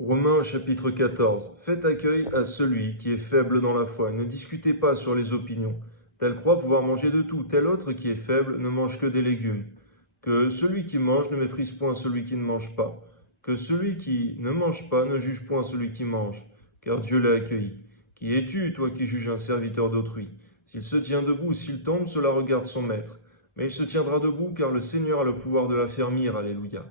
Romains chapitre 14. Faites accueil à celui qui est faible dans la foi. Ne discutez pas sur les opinions. Tel croit pouvoir manger de tout, tel autre qui est faible ne mange que des légumes. Que celui qui mange ne méprise point celui qui ne mange pas. Que celui qui ne mange pas ne juge point celui qui mange, car Dieu l'a accueilli. Qui es-tu, toi qui juges un serviteur d'autrui? S'il se tient debout, s'il tombe, cela regarde son maître. Mais il se tiendra debout, car le Seigneur a le pouvoir de l'affermir. Alléluia.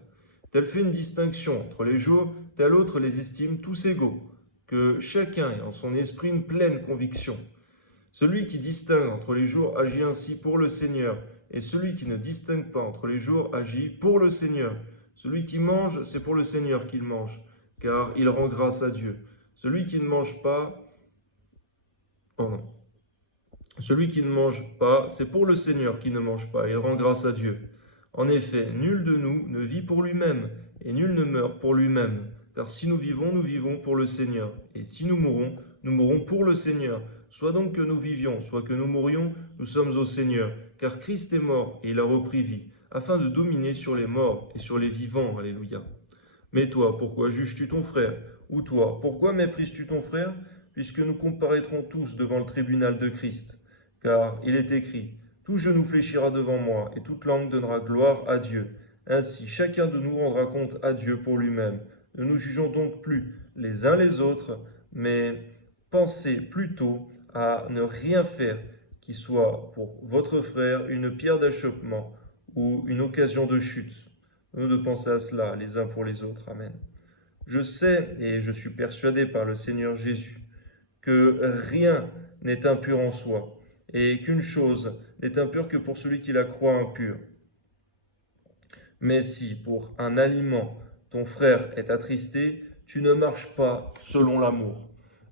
Tel fait une distinction entre les jours, tel autre les estime tous égaux, que chacun ait en son esprit une pleine conviction. Celui qui distingue entre les jours agit ainsi pour le Seigneur, et celui qui ne distingue pas entre les jours agit pour le Seigneur. Celui qui mange, c'est pour le Seigneur qu'il mange, car il rend grâce à Dieu. Celui qui ne mange pas, Celui qui ne mange pas, c'est pour le Seigneur qui ne mange pas, il rend grâce à Dieu. En effet, nul de nous ne vit pour lui-même, et nul ne meurt pour lui-même. Car si nous vivons pour le Seigneur. Et si nous mourrons pour le Seigneur. Soit donc que nous vivions, soit que nous mourions, nous sommes au Seigneur. Car Christ est mort, et il a repris vie, afin de dominer sur les morts et sur les vivants. Alléluia. Mais toi, pourquoi juges-tu ton frère? Ou toi, pourquoi méprises-tu ton frère? Puisque nous comparaîtrons tous devant le tribunal de Christ. Car il est écrit, tout genou fléchira devant moi, et toute langue donnera gloire à Dieu. Ainsi, chacun de nous rendra compte à Dieu pour lui-même. Ne nous jugeons donc plus les uns les autres, mais pensez plutôt à ne rien faire qui soit pour votre frère une pierre d'achoppement ou une occasion de chute. Nous de penser à cela les uns pour les autres. Amen. Je sais et je suis persuadé par le Seigneur Jésus que rien n'est impur en soi, et qu'une chose n'est impure que pour celui qui la croit impure. Mais si pour un aliment ton frère est attristé, tu ne marches pas selon l'amour.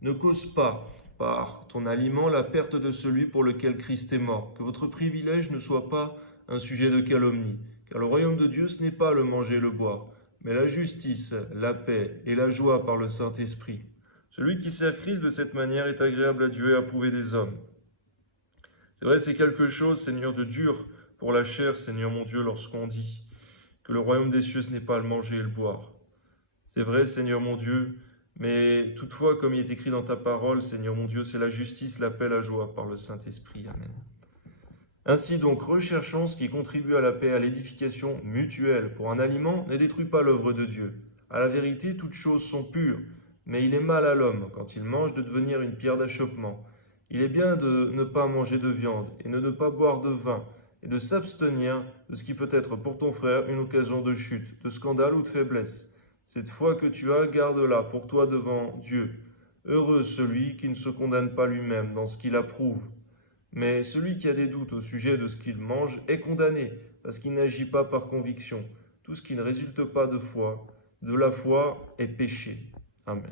Ne cause pas par ton aliment la perte de celui pour lequel Christ est mort. Que votre privilège ne soit pas un sujet de calomnie, car le royaume de Dieu, ce n'est pas le manger et le boire, mais la justice, la paix et la joie par le Saint-Esprit. Celui qui sert Christ de cette manière est agréable à Dieu et approuvé des hommes. C'est vrai, c'est quelque chose, Seigneur, de dur pour la chair, Seigneur mon Dieu, lorsqu'on dit que le royaume des cieux, ce n'est pas le manger et le boire. C'est vrai, Seigneur mon Dieu, mais toutefois, comme il est écrit dans ta parole, Seigneur mon Dieu, c'est la justice, la paix, la joie par le Saint-Esprit. Amen. Ainsi donc, recherchons ce qui contribue à la paix, à l'édification mutuelle. Pour un aliment, ne détruis pas l'œuvre de Dieu. À la vérité, toutes choses sont pures, mais il est mal à l'homme, quand il mange, de devenir une pierre d'achoppement. Il est bien de ne pas manger de viande et de ne pas boire de vin, et de s'abstenir de ce qui peut être pour ton frère une occasion de chute, de scandale ou de faiblesse. Cette foi que tu as, garde-la pour toi devant Dieu. Heureux celui qui ne se condamne pas lui-même dans ce qu'il approuve. Mais celui qui a des doutes au sujet de ce qu'il mange est condamné, parce qu'il n'agit pas par conviction. Tout ce qui ne résulte pas de la foi est péché. Amen.